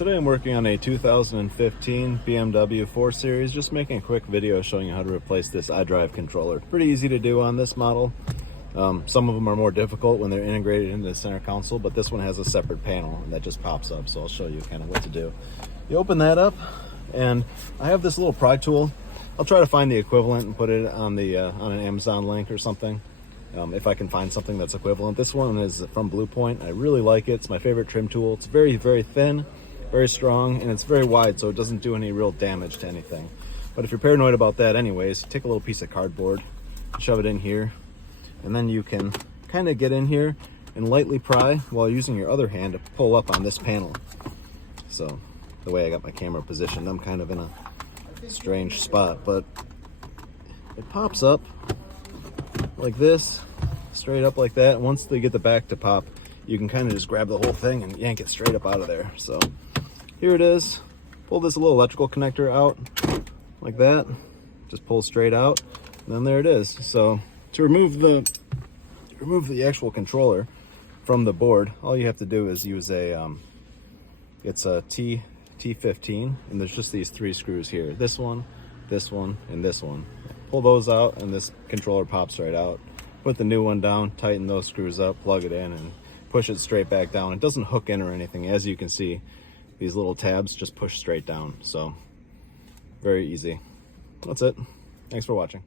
Today I'm working on a 2015 BMW 4 Series, just making a quick video showing you how to replace this Idrive controller. Pretty easy to do on this model. Some of them are more difficult when they're integrated into the center console, but this one has a separate panel and that just pops up, so I'll show you kind of what to do. You open that up, and I have this little pry tool. I'll try to find the equivalent and put it on on an Amazon link or something, if I can find something that's equivalent. This one is from Blue Point. I really like it. It's my favorite trim tool. It's very, very thin, very strong, and it's very wide, so it doesn't do any real damage to anything. But if you're paranoid about that anyways, take a little piece of cardboard, shove it in here, and then you can kind of get in here and lightly pry while using your other hand to pull up on this panel. So the way I got my camera positioned, I'm kind of in a strange spot, but it pops up like this, straight up like that. Once they get the back to pop, you can kind of just grab the whole thing and yank it straight up out of there. So here it is. Pull this little electrical connector out like that, just pull straight out, and then there it is. So to remove the actual controller from the board, all you have to do is use it's a T15, and there's just these 3 screws here. This one, and this one. Pull those out and this controller pops right out. Put the new one down, tighten those screws up, plug it in, and push it straight back down. It doesn't hook in or anything. As you can see, these little tabs just push straight down. So very easy. That's it. Thanks for watching.